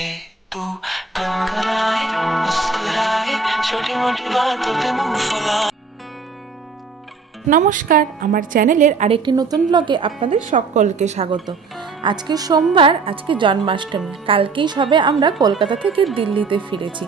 तू मुस्कुराए मुस्कुराए छोटी मोटी बातों पे मुंह फुला। নমস্কার, আমার চ্যানেলের আরেকটি নতুন ব্লগে আপনাদের সকলকে স্বাগত। আজকে সোমবার, আজকে জন্মাষ্টমী। কালকেই সবে আমরা কলকাতা থেকে দিল্লিতে ফিরেছি।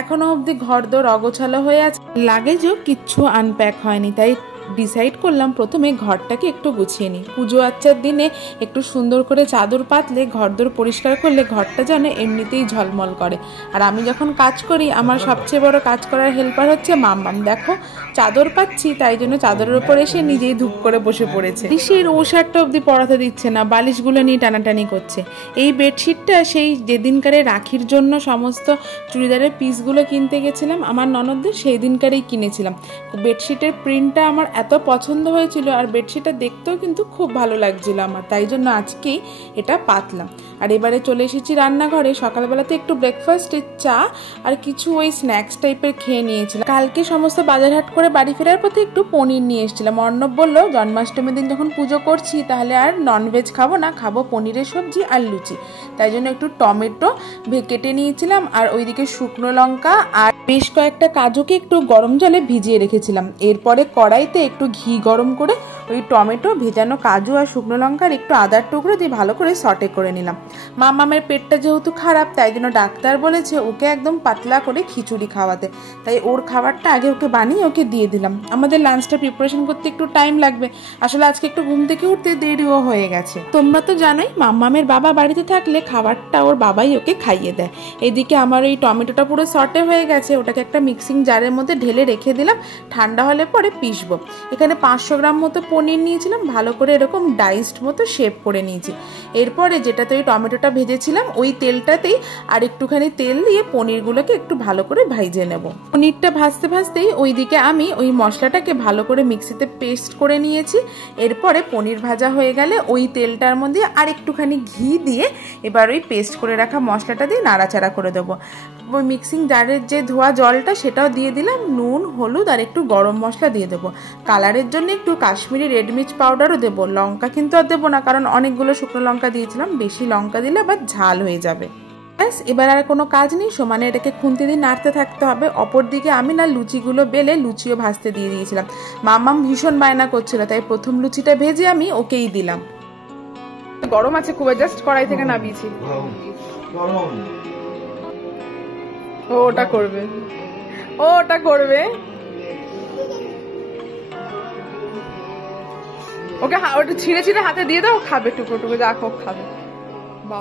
এখনো অবধি ঘরদোর অগোছালো হয়ে আছে, লাগেজও কিচ্ছু আনপ্যাক হয়নি। তাই ডিসাইড করলাম প্রথমে ঘরটাকে একটু গুছিয়ে নিই। পুজো আচ্চার দিনে একটু সুন্দর করে চাদর পাতলে, ঘরদোর পরিষ্কার করলে ঘরটা যেন এমনিতেই ঝলমল করে। আর আমি যখন কাজ করি, আমার সবচেয়ে বড় কাজ করার হেল্পার হচ্ছে মাম্মাম। দেখো চাদর পাচ্ছি, তাই জন্য চাদরের উপর এসে নিজেই ধূপ করে বসে পড়েছে। ঋষির ও শার্টটা অবধি পরাতে দিচ্ছে না, বালিশগুলো নিয়ে টানাটানি করছে। এই বেডশিটটা সেই যেদিনকারে রাখির জন্য সমস্ত চুড়িদারের পিসগুলো কিনতে গেছিলাম আমার ননদদের, সেই দিনকারেই কিনেছিলাম। বেডশিটের প্রিন্টটা আমার এত পছন্দ হয়েছিল, আর বেডশিটটা দেখতেও কিন্তু খুব ভালো লাগছিল আমার, তাই জন্য আজকেই এটা পাতলাম। আর এবারে চলে এসেছি রান্নাঘরে। সকালবেলাতে একটু ব্রেকফাস্টে চা আর কিছু ওই স্ন্যাক্স টাইপের খেয়ে নিয়েছিলাম। কালকে সমস্ত বাজারহাট করে বাড়ি ফেরার পথে একটু পনির নিয়ে এসেছিলাম। অর্ণব বললো জন্মাষ্টমীর দিন যখন পুজো করছি তাহলে আর ননভেজ খাবো না, খাবো পনিরের সবজি আর লুচি। তাই জন্য একটু টমেটো কেটে নিয়েছিলাম, আর ওইদিকে শুকনো লঙ্কা আর বেশ কয়েকটা কাজুকে একটু গরম জলে ভিজিয়ে রেখেছিলাম। এরপরে কড়াইতে একটু ঘি গরম করে ওই টমেটো, ভেজানো কাজু আর শুকনো লঙ্কার একটু আদার টুকরো দিয়ে ভালো করে সটে করে নিলাম। মামামের পেটটা যেহেতু খারাপ, তাই জন্য ডাক্তার বলেছে ওকে একদম পাতলা করে খিচুড়ি খাওয়াতে। তাই ওর খাবারটা আগে ওকে বানিয়ে ওকে দিয়ে দিলাম। আমাদের লাঞ্চটা প্রিপারেশন করতে একটু টাইম লাগবে, আসলে আজকে একটু ঘুম থেকে উঠতে দেরিও হয়ে গেছে। তোমরা তো জানোই মামামের বাবা বাড়িতে থাকলে খাবারটা ওর বাবাই ওকে খাইয়ে দেয়। এদিকে আমার এই টমেটোটা পুরো সটে হয়ে গেছে, ওটাকে একটা মিক্সিং জারের মধ্যে ঢেলে রেখে দিলাম, ঠান্ডা হলে পরে পিসবো। এখানে 500 গ্রাম মতো পনির নিয়েছিলাম, ভালো করে এরকম ডাইসড মতো শেপ করে নিয়েছি। এরপরে যেটাতে ওই টমেটোটা ভেজেছিলাম ওই তেলটাতেই আর একটুখানি তেল দিয়ে পনিরগুলোকে একটু ভালো করে ভাইজে নেব। পনিরটা ভাজতে ভাজতেই ওইদিকে আমি ওই মশলাটাকে ভালো করে মিক্সিতে পেস্ট করে নিয়েছি। এরপরে পনির ভাজা হয়ে গেলে ওই তেলটার মধ্যে আর একটুখানি ঘি দিয়ে এবার ওই পেস্ট করে রাখা মশলাটা দিয়ে নাড়াচাড়া করে দেবো। ওই মিক্সিং জারের যে ধোয়া জলটা সেটাও দিয়ে দিলাম, নুন, হলুদ আর একটু গরম মশলা দিয়ে দেবো। কালারের জন্য একটু কাশ্মীরি রেড মির্চ পাউডারও দেবো। লঙ্কা কিন্তু আর দেবো না, কারণ অনেকগুলো শুকনো লঙ্কা দিয়েছিলাম, বেশি লঙ্কা দিলে আবার ঝাল হয়ে যাবে। ব্যাস, এবার আর কোনো কাজ নেই, সমানে এটাকে খুন্তি দিয়ে নাড়তে থাকতে হবে। অপরদিকে আমি না লুচিগুলো বেলে লুচিও ভাজতে দিয়ে দিয়েছিলাম। মামাম ভীষণ বায়না করছিল, তাই প্রথম লুচিটা ভেজে আমি ওকেই দিলাম। গরম আছে খুব, জাস্ট কড়াই থেকে নামিয়েছি। ওটা করবে, ওটা করবে। ওকে ওটা ছিঁড়ে ছিঁড়ে হাতে দিয়ে দাও, খাবে টুকরো টুকরো, যা হোক খাবে।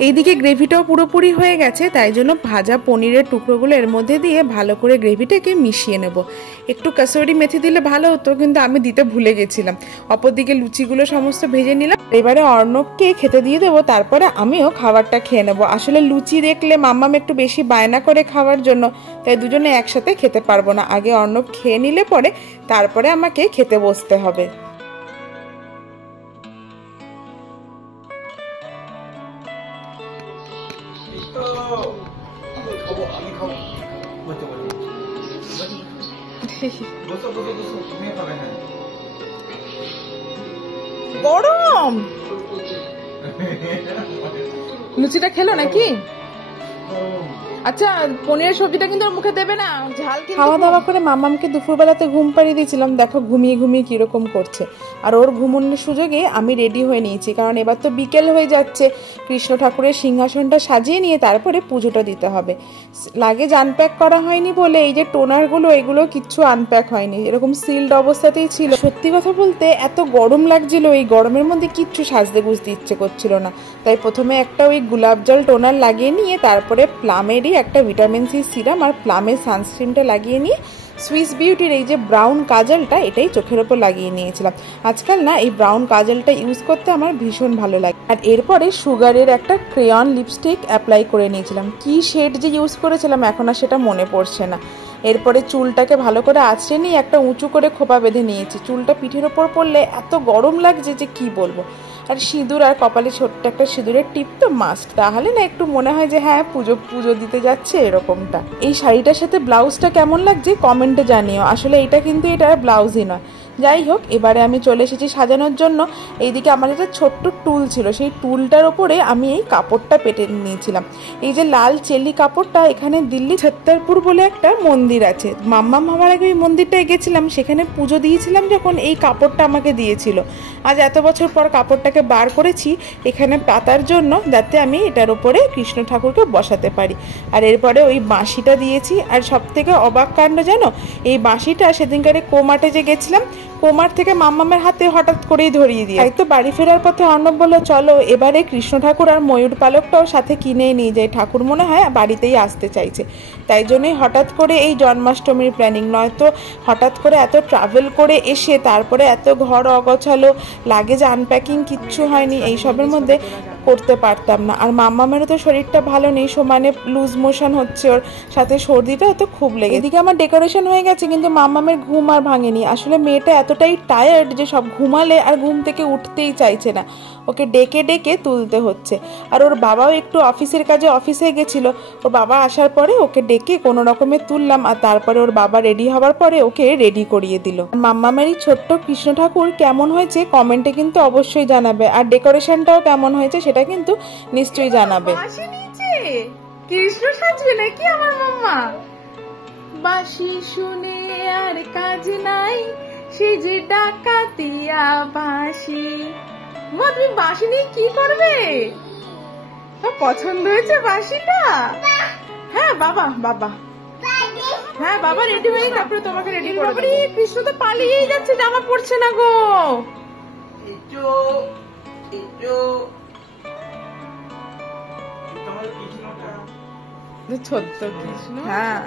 এইদিকে গ্রেভিটাও পুরোপুরি হয়ে গেছে, তাই জন্য ভাজা পনিরের টুকরোগুলো এর মধ্যে দিয়ে ভালো করে গ্রেভিটাকে মিশিয়ে নেব। একটু কাসুরি মেথি দিলে ভালো হতো, কিন্তু আমি দিতে ভুলে গেছিলাম। অপরদিকে লুচিগুলো সমস্ত ভেজে নিলাম। এবারে অর্ণবকে খেতে দিয়ে দেবো, তারপরে আমিও খাবারটা খেয়ে নেবো। আসলে লুচি দেখলে মাম্মাম একটু বেশি বায়না করে খাওয়ার জন্য, তাই দুজনে একসাথে খেতে পারবো না। আগে অর্ণব খেয়ে নিলে পরে তারপরে আমাকে খেতে বসতে হবে। গরম লুচিটা খেলো নাকি? আচ্ছা, পনিরের সবজিটা কিন্তু মুখে দেবে না, ঝাল। খাওয়া দাওয়া করে মামামকে দুপুরবেলাতে ঘুম পাড়িয়ে দিয়েছিলাম। দেখো ঘুমিয়ে ঘুমিয়ে কিরকম করছে। আর ওর ঘুমোনোর সুযোগে আমি রেডি হয়ে নিয়েছি, কারণ এবার তো বিকেল হয়ে যাচ্ছে। কৃষ্ণ ঠাকুরের সিংহাসনটা সাজিয়ে নিয়ে তারপরে পুজোটা দিতে হবে। লাগেজ আনপ্যাক করা হয়নি বলে এই যে টোনারগুলো, এগুলো কিচ্ছু আনপ্যাক হয়নি, এরকম সিলড অবস্থাতেই ছিল। সত্যি কথা বলতে এত গরম লাগছিল, এই গরমের মধ্যে কিচ্ছু সাজতে গুজতে ইচ্ছে করছিল না। তাই প্রথমে একটা ওই গোলাপ জল টোনার লাগিয়ে নিয়ে তারপরে প্লামেরই একটা ভিটামিন সি সিরাম আর প্লামের সানস্ক্রিনটা লাগিয়ে নিয়ে সুইস বিউটির এই যে ব্রাউন কাজলটা, এটাই চোখের ওপর লাগিয়ে নিয়েছিলাম। আজকাল না এই ব্রাউন কাজলটা ইউজ করতে আমার ভীষণ ভালো লাগে। আর এরপরে সুগারের একটা ক্রেয়ন লিপস্টিক অ্যাপ্লাই করে নিয়েছিলাম। কি শেড যে ইউজ করেছিলাম এখন আর সেটা মনে পড়ছে না। এরপরে চুলটাকে ভালো করে আঁচড়ে নিয়ে একটা উঁচু করে খোপা বেঁধে নিয়েছি। চুলটা পিঠের ওপর পড়লে এত গরম লাগছে যে কি বলবো। আর সিঁদুর আর কপালে ছোট্ট একটা সিঁদুরের টিপ তো মাস্ট, তাহলে না একটু মনে হয় যে হ্যাঁ পুজো দিতে যাচ্ছে এরকমটা। এই শাড়িটার সাথে ব্লাউজটা কেমন লাগছে কমেন্টে জানিও। আসলে এটা কিন্তু এটা ব্লাউজই নয়, যাই হোক, এবারে আমি চলে এসেছি সাজানোর জন্য। এইদিকে আমার একটা ছোট্ট টুল ছিল, সেই টুলটার ওপরে আমি এই কাপড়টা পেতে নিয়েছিলাম। এই যে লাল চেলি কাপড়টা, এখানে দিল্লি ছত্তরপুর বলে একটা মন্দির আছে, মাম্মাম আমার আগে ওই মন্দিরটায় গেছিলাম, সেখানে পুজো দিয়েছিলাম যখন এই কাপড়টা আমাকে দিয়েছিল। আজ এত বছর পর কাপড়টাকে বার করেছি এখানে পাতার জন্য, যাতে আমি এটার ওপরে কৃষ্ণ ঠাকুরকে বসাতে পারি। আর এরপরে ওই বাঁশিটা দিয়েছি। আর সব থেকে অবাক কাণ্ড জানো, এই বাঁশিটা সেদিনকারে কোমাটে যে গেছিলাম, কোমার থেকে মাম্মামের হাতে হঠাৎ করেই ধরিয়ে দিয়ে, তাই তো বাড়ি ফেরার পথে অর্ণব বলল চলো এবারে কৃষ্ণ ঠাকুর আর ময়ূর পালকটাও সাথে কিনে নিয়ে যাই, ঠাকুর মনে হয় বাড়িতেই আসতে চাইছে। তাই জন্যই হঠাৎ করে এই জন্মাষ্টমীর প্ল্যানিং, নয়তো হঠাৎ করে এত ট্রাভেল করে এসে তারপরে এত ঘর অগোছালো, লাগেজ আনপ্যাকিং কিচ্ছু হয়নি, এইসবের মধ্যে করতে পারতাম না। আর মাম্মামেরও তো শরীরটা ভালো নেই, সমানে লুজ মোশন হচ্ছে, ওর সাথে সর্দিটাও তো খুব লেগে। এদিকে আমার ডেকোরেশন হয়ে গেছে, কিন্তু মাম্মামের ঘুম আর ভাঙেনি। আসলে মেয়েটা এতটাই টায়ার্ড যে সব ঘুমালে আর ঘুম থেকে উঠতেই চাইছে না, ওকে ডেকে ডেকে তুলতে হচ্ছে। আর ওর বাবাও একটু অফিসের কাজে অফিসে গেছিলো, ওর বাবা আসার পরে ওকে ডেকে কোনো রকমে তুললাম। আর তারপরে ওর বাবা রেডি হওয়ার পরে ওকে রেডি করিয়ে দিল। মাম্মামের এই ছোট্ট কৃষ্ণ ঠাকুর কেমন হয়েছে কমেন্টে কিন্তু অবশ্যই জানাবে, আর ডেকোরেশনটাও কেমন হয়েছে সেটা কিন্তু নিশ্চয়ই জানাবে। কৃষ্ণ সাজবে নাকি আমার মাম্মা? বাঁশি শুনে আর কাজ নাই, সে যে ডাকাতিয়া বাঁশি। মা তুমি বাঁশি নিয়ে কি করবে? পছন্দ হয়েছে বাঁশিটা? হ্যাঁ বাবা, বাবা হ্যাঁ বাবা রেডি হয়ে তারপরে তোমাকে রেডি করবো। কৃষ্ণ তো পালিয়েই যাচ্ছে, জামা পড়ছে না গো। ছোট্ট কৃষ্ণ, হ্যাঁ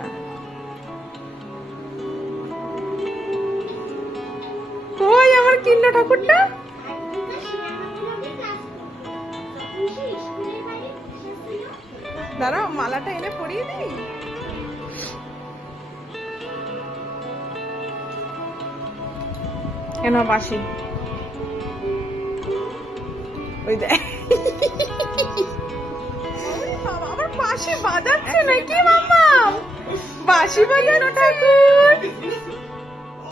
কই আমার কৃষ্ণ ঠাকুরটা? দাঁড়াও মালাটা এনে পরিয়ে দিই। কেন বাঁশি? ওই দেখ আমার বাঁশি বাজাচ্ছে নাকি মাম্মা? বাঁশি বাজানো ঠাকুর।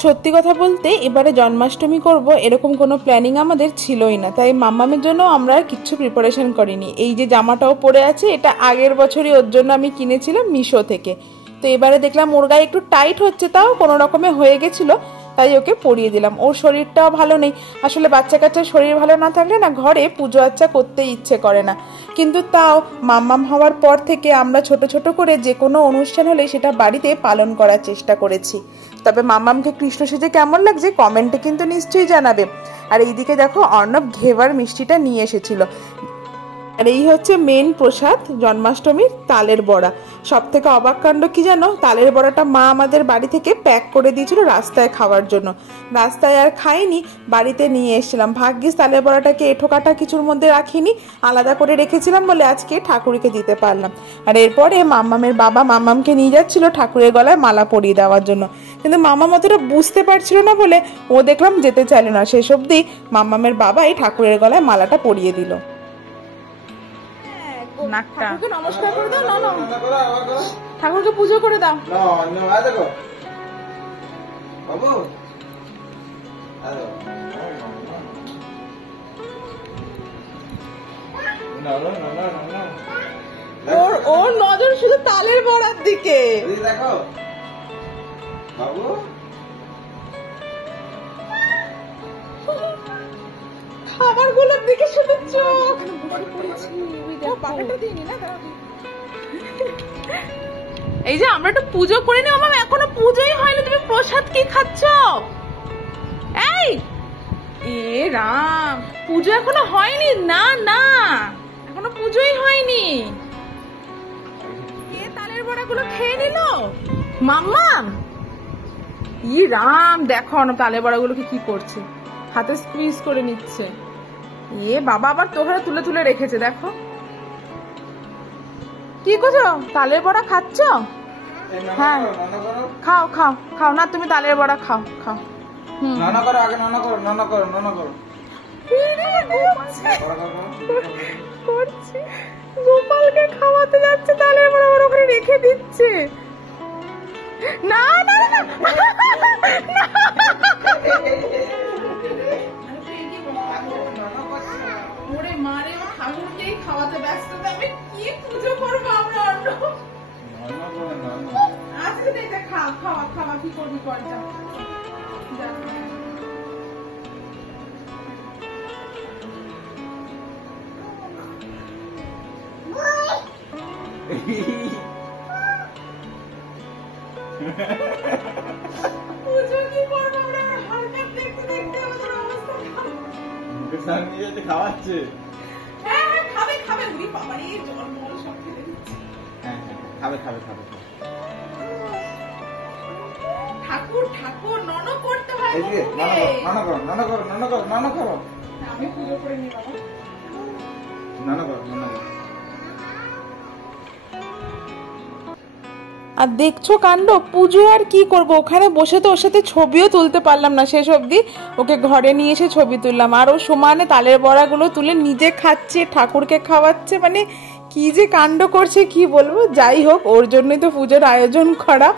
সত্যি কথা বলতে এবারে জন্মাষ্টমী করব এরকম কোনো প্ল্যানিং আমাদের ছিলই না, তাই মাম্মামের জন্য আমরা আর কিচ্ছু প্রিপারেশন করিনি। এই যে জামাটাও পরে আছে, এটা আগের বছরই ওর জন্য আমি কিনেছিলাম মিশো থেকে। তো এবারে দেখলাম ওর গায়ে একটু টাইট হচ্ছে, তাও কোনো রকমে হয়ে গেছিলো, তাই ওকে পরিয়ে দিলাম। ওর শরীরটাও ভালো নেই, আসলে বাচ্চা কাচ্চার শরীর ভালো না থাকলে না ঘরে পুজো আচ্চা করতে ইচ্ছে করে না। কিন্তু তাও মাম্মাম হওয়ার পর থেকে আমরা ছোট ছোট করে যে কোনো অনুষ্ঠান হলে সেটা বাড়িতে পালন করার চেষ্টা করেছি। তবে মাম্মামকে কৃষ্ণ সেজে কেমন লাগছে কমেন্টে কিন্তু নিশ্চয়ই জানাবে। আর এইদিকে দেখো অর্ণব ঘেভার মিষ্টিটা নিয়ে এসেছিল। আর এই হচ্ছে মেন প্রসাদ জন্মাষ্টমীর, তালের বড়া। সব থেকে অবাক কাণ্ড কি জানো, তালের বড়াটা মা আমাদের বাড়ি থেকে প্যাক করে দিয়েছিল রাস্তায় খাওয়ার জন্য। রাস্তায় আর খাইনি, বাড়িতে নিয়ে এসেছিলাম। ভাগ্যিস তালের বড়াটাকে এঁঠো কাটা কিছুর মধ্যে রাখিনি, আলাদা করে রেখেছিলাম বলে আজকে ঠাকুরকে দিতে পারলাম। আর এরপরে মাম্মামের বাবা মাম্মামকে নিয়ে যাচ্ছিল ঠাকুরের গলায় মালা পরিয়ে দেওয়ার জন্য, কিন্তু মাম্মাম অতটা বুঝতে পারছিল না বলে ও দেখলাম যেতে চাইল না। শেষ অবধি মাম্মামের বাবাই ঠাকুরের গলায় মালাটা পরিয়ে দিল। ঠাকুরকে নমস্কার করে দাও, না ঠাকুরকে পুজো করে দাও। ওর নজর শুধু তালের বড়ার দিকে। দেখো বাবু, খাবার গুলোর দিকে শুধু চোখ। এই যে আমরা একটু পুজো করে নি, আমার এখনো পুজোই হয়নি, তুমি প্রসাদ কি খাচ্ছ? এই এ রাম, পুজো এখনো হয়নি? না না এখনো পুজোই হয়নি। কে তালের বড়াগুলো খেয়ে নিল? মাম্মাম। ই রাম, দেখো না তালের বড়াগুলোকে কি করছে, হাতে স্কুইজ করে নিচ্ছে। এ বাবা আবার তোহারা তুলে তুলে রেখেছে, দেখো কি করছো? তালের বড়া খাচ্ছ? হ্যাঁ খাও খাও খাও। না তুমি তালের বড়া খাও, খাও। নানা করো আগে, নানা করো, নানা করো, নানা করো। গোপালকে খাওয়াতে যাচ্ছে, তালের বড়া বড় করে রেখে দিচ্ছে। না না না ওরে মারে ও ঠাকুরকেই খাওয়াতে ব্যস্ত, আমি কি পুজো করবো আমরা অন্য। আজকে দেখে খাওয়া খাওয়া খাওয়া কি করবি কর যা। পুজো কি করবো আমরা হালকা দেখতে দেখতে আমাদের অবস্থা খারাপ। খাওয়াচ্ছে হ্যাঁ খাবে খাবে উনি বাবা এই জল মল সব খেলে দিচ্ছে। খাবে খাবে খাবে ঠাকুর ঠাকুর নন করতে হয়। এদিকে নানা করো নানা করো নানা করো নানা করো। আমি পুজো করে নি বাবা। নানা করো নানা করো। আর দেখছো কাণ্ড, পুজো আর কি করব, ওখানে বসে তো ওর সাথে ছবিও তুলতে পারলাম না শেষ অবধি। ওকে ঘরে নিয়ে এসে ছবি তুললাম, আর ও সমানে তালের বড়াগুলো তুলে নিজে খাচ্ছে, ঠাকুরকে খাওয়াচ্ছে, মানে কি যে কাণ্ড করছে কি বলবো। যাই হোক, ওর জন্যই তো পুজোর আয়োজন করা।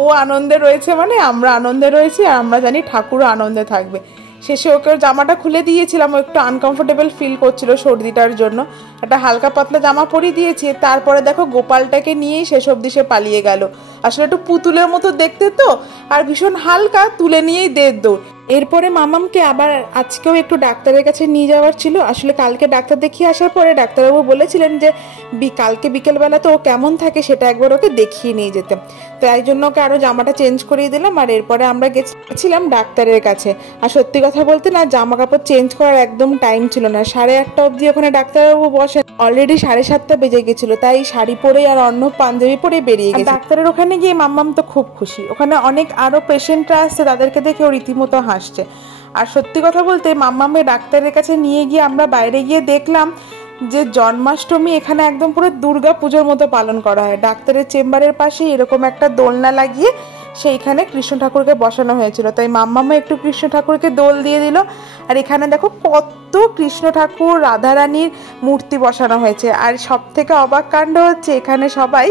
ও আনন্দে রয়েছে মানে আমরা আনন্দে রয়েছি, আর আমরা জানি ঠাকুরও আনন্দে থাকবে। শেষে ওকে জামাটা খুলে দিয়েছিলাম, ও একটু আনকমফোর্টেবল ফিল করছিল সর্দিটার জন্য, একটা হালকা পাতলা জামা পরিয়ে দিয়েছি। তারপরে দেখো গোপালটাকে নিয়েই শেষ অবধি সে পালিয়ে গেল। আসলে একটু পুতুলের মতো দেখতে তো, আর ভীষণ হালকা, তুলে নিয়েই দেড় দৌড়। এরপরে মামামকে আবার আজকেও একটু ডাক্তারের কাছে নিয়ে যাওয়ার ছিল। আসলে কালকে ডাক্তার দেখিয়ে আসার পরে ডাক্তারবাবু বলেছিলেন যে কালকে বিকেলবেলা তো ও কেমন থাকে সেটা একবার ওকে দেখিয়ে নিয়ে যেতে। তো এই জন্য ওকে আরও জামাটা চেঞ্জ করিয়ে দিলাম, আর এরপরে আমরা গেছিলাম ডাক্তারের কাছে। আর সত্যি কথা বলতে না, জামা কাপড় চেঞ্জ করার একদম টাইম ছিল না। 8:30 অবধি ওখানে ডাক্তারবাবু বসেন, অলরেডি 7:30 বেজে গেছিল। তাই শাড়ি পরে আর অন্য পাঞ্জাবি পরে বেরিয়ে গেছে। ডাক্তারের ওখানে গিয়ে মাম্মাম তো খুব খুশি, ওখানে অনেক আরো পেশেন্টরা আসছে, তাদেরকে দেখে ও রীতিমতো হাসছে। আর সত্যি কথা বলতে মাম্মামকে ডাক্তারের কাছে নিয়ে গিয়ে আমরা বাইরে গিয়ে দেখলাম যে জন্মাষ্টমী এখানে একদম পুরো দুর্গা পুজোর মতো পালন করা হয়। ডাক্তারের চেম্বারের পাশে এরকম একটা দোলনা লাগিয়ে সেইখানে কৃষ্ণ ঠাকুরকে বসানো হয়েছিল, তাই মাম্মামা একটু কৃষ্ণ ঠাকুরকে দোল দিয়ে দিল। আর এখানে দেখো কত কৃষ্ণ ঠাকুর রাধারানীর মূর্তি বসানো হয়েছে। আর সব থেকে অবাক কাণ্ড হচ্ছে, এখানে সবাই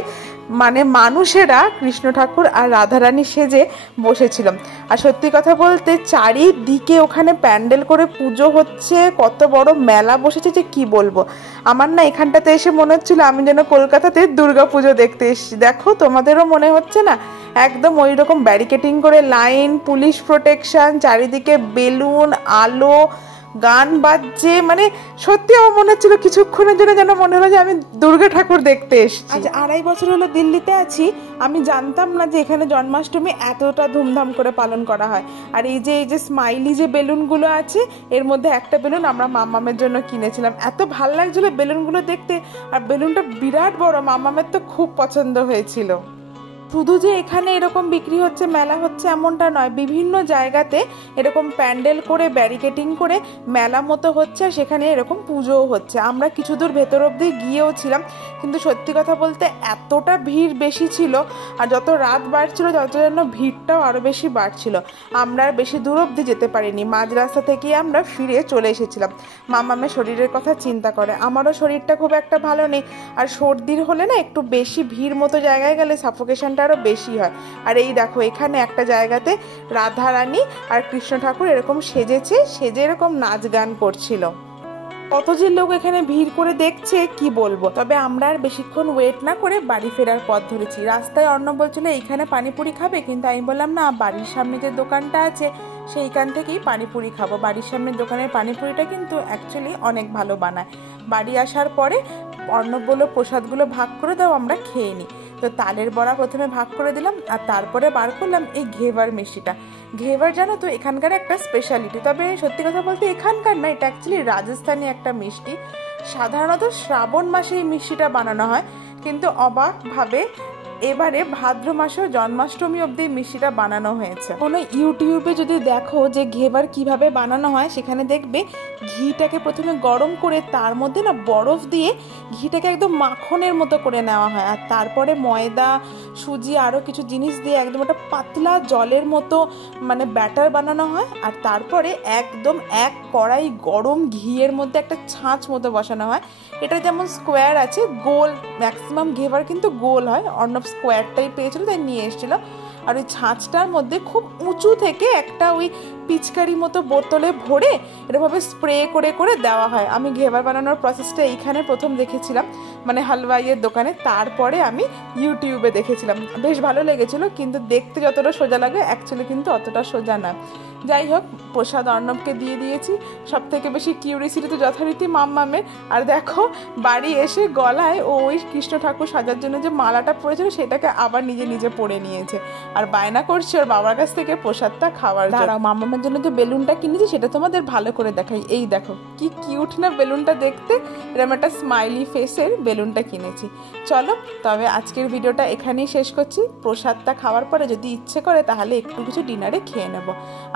মানে মানুষেরা কৃষ্ণ ঠাকুর আর রাধারানী সেজে বসেছিল। আর সত্যি কথা বলতে চারিদিকে ওখানে প্যান্ডেল করে পুজো হচ্ছে, কত বড় মেলা বসেছে যে কি বলবো। আমার না এখানটাতে এসে মনে হচ্ছিল আমি যেন কলকাতাতে দুর্গা পুজো দেখতে এসেছি। দেখো তোমাদেরও মনে হচ্ছে না? একদম ওই রকম ব্যারিকেডিং করে লাইন, পুলিশ প্রোটেকশন, চারিদিকে বেলুন, আলো, গান বাজছে, মানে সত্যি আমার মনে হচ্ছিল কিছুক্ষণের জন্য যেন মনে হলো যে আমি দুর্গা ঠাকুর দেখতে এসেছি। আজ 2.5 বছর হলো দিল্লিতে আছি, আমি জানতাম না যে এখানে জন্মাষ্টমী এতটা ধুমধাম করে পালন করা হয়। আর এই যে স্মাইলি যে বেলুনগুলো আছে, এর মধ্যে একটা বেলুন আমরা মাম্মামের জন্য কিনেছিলাম। এত ভাল লাগছিল বেলুনগুলো দেখতে, আর বেলুনটা বিরাট বড়, মাম্মামের তো খুব পছন্দ হয়েছিল। শুধু যে এখানে এরকম বিক্রি হচ্ছে, মেলা হচ্ছে এমনটা নয়, বিভিন্ন জায়গাতে এরকম প্যান্ডেল করে ব্যারিকেডিং করে মেলা মতো হচ্ছে, আর সেখানে এরকম পুজোও হচ্ছে। আমরা কিছু দূর ভেতর অবধি গিয়েও ছিলাম, কিন্তু সত্যি কথা বলতে এতটা ভিড় বেশি ছিল, আর যত রাত বাড়ছিল তত যেন ভিড়টাও আরও বেশি বাড়ছিল। আমরা আর বেশি দূর অবধি যেতে পারিনি, মাঝ রাস্তা থেকেই আমরা ফিরে চলে এসেছিলাম। মামামের শরীরের কথা চিন্তা করে, আমারও শরীরটা খুব একটা ভালো নেই, আর সর্দির হলে না একটু বেশি ভিড় মতো জায়গায় গেলে সাফোকেশন আরো বেশি হয়। আর এই দেখো এখানে একটা জায়গাতে রাধারানী আর কৃষ্ণ ঠাকুর এরকম সেজেছে, সেজে এরকম নাচ গান করছিল। কত যে লোক এখানে ভিড় করে দেখছে কি বলবো। তবে আমরা আর বেশিক্ষণ ওয়েট না করে বাড়ি ফেরার পথ ধরেছি। রাস্তায় অর্ণব বলছিল এইখানে পানিপুরি খাবে, কিন্তু আমি বললাম না, বাড়ির সামনে যে দোকানটা আছে সেইখান থেকেই পানিপুরি খাবো। বাড়ির সামনের দোকানের পানিপুরিটা কিন্তু অ্যাকচুয়ালি অনেক ভালো বানায়। বাড়ি আসার পরে অর্ণব বলল প্রসাদগুলো ভাগ করে দাও, আমরা খেয়ে নিই। তো তালের বড়া প্রথমে ভাগ করে দিলাম, আর তারপরে বার করলাম এই ঘেভার মিষ্টিটা। ঘেভার জানো তো এখানকার একটা স্পেশালিটি, তবে সত্যি কথা বলতে এখানকার না, এটা অ্যাকচুয়ালি রাজস্থানি একটা মিষ্টি। সাধারণত শ্রাবণ মাসে এই মিষ্টিটা বানানো হয়, কিন্তু অবাকভাবে এবারে ভাদ্র মাসেও জন্মাষ্টমী অবধি মিষ্টিটা বানানো হয়েছে। কোনো ইউটিউবে যদি দেখো যে ঘেভার কিভাবে বানানো হয়, সেখানে দেখবে ঘিটাকে প্রথমে গরম করে তার মধ্যে না বরফ দিয়ে ঘিটাকে একদম মাখনের মতো করে নেওয়া হয়, আর তারপরে ময়দা, সুজি, আরও কিছু জিনিস দিয়ে একদম ওটা পাতলা জলের মতো মানে ব্যাটার বানানো হয়। আর তারপরে একদম এক কড়াই গরম ঘিয়ের মধ্যে একটা ছাঁচ মতো বসানো হয়। এটা যেমন স্কোয়ার আছে, গোল, ম্যাক্সিমাম ঘেভার কিন্তু গোল হয়, অর্ণব স্কোয়ারটাই পেয়েছিল তাই নিয়ে এসেছিল। আর ওই ছাঁচটার মধ্যে খুব উঁচু থেকে একটা ওই পিচকারি মতো বোতলে ভরে এরভাবে স্প্রে করে করে দেওয়া হয়। আমি ঘেবার বানানোর প্রসেসটা এইখানে প্রথম দেখেছিলাম, মানে হালুয়াইয়ের দোকানে, তারপরে আমি ইউটিউবে দেখেছিলাম। বেশ ভালো লেগেছিলো, কিন্তু দেখতে যতটা সোজা লাগে অ্যাকচুয়ালি কিন্তু অতটা সোজা না। যাই হোক, প্রসাদ অর্ণবকে দিয়ে দিয়েছি। সব থেকে বেশি কিউরিয়াসিটি তো যথারীতি মাম্মামের। আর দেখো, বাড়ি এসে গলায় ও ওই কৃষ্ণ ঠাকুর সাজার জন্য যে মালাটা পরেছিল সেটাকে আবার নিজে নিজে পরে নিয়েছে, আর বায়না করছে ওর বাবার কাছ থেকে প্রসাদটা খাওয়ার। দাঁড়াও, মাম্মামের জন্য যে বেলুনটা কিনেছি সেটা তোমাদের ভালো করে দেখাই। এই দেখো কি কিউট না বেলুনটা দেখতে, এরকম একটা স্মাইলি ফেসের বেলুনটা কিনেছি। চলো তবে আজকের ভিডিওটা এখানেই শেষ করছি। প্রসাদটা খাওয়ার পরে যদি ইচ্ছে করে তাহলে একটু কিছু ডিনারে খেয়ে নেব।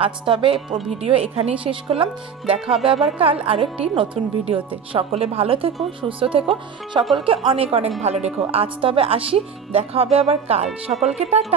আজ তবে ভিডিও এখানেই শেষ করলাম। দেখা হবে আবার কাল আরেকটি নতুন ভিডিওতে। সকলে ভালো থেকো, সুস্থ থেকো, সকলকে অনেক অনেক ভালো রেখো। আজ তবে আসি, দেখা হবে আবার কাল। সকলকে টাটা।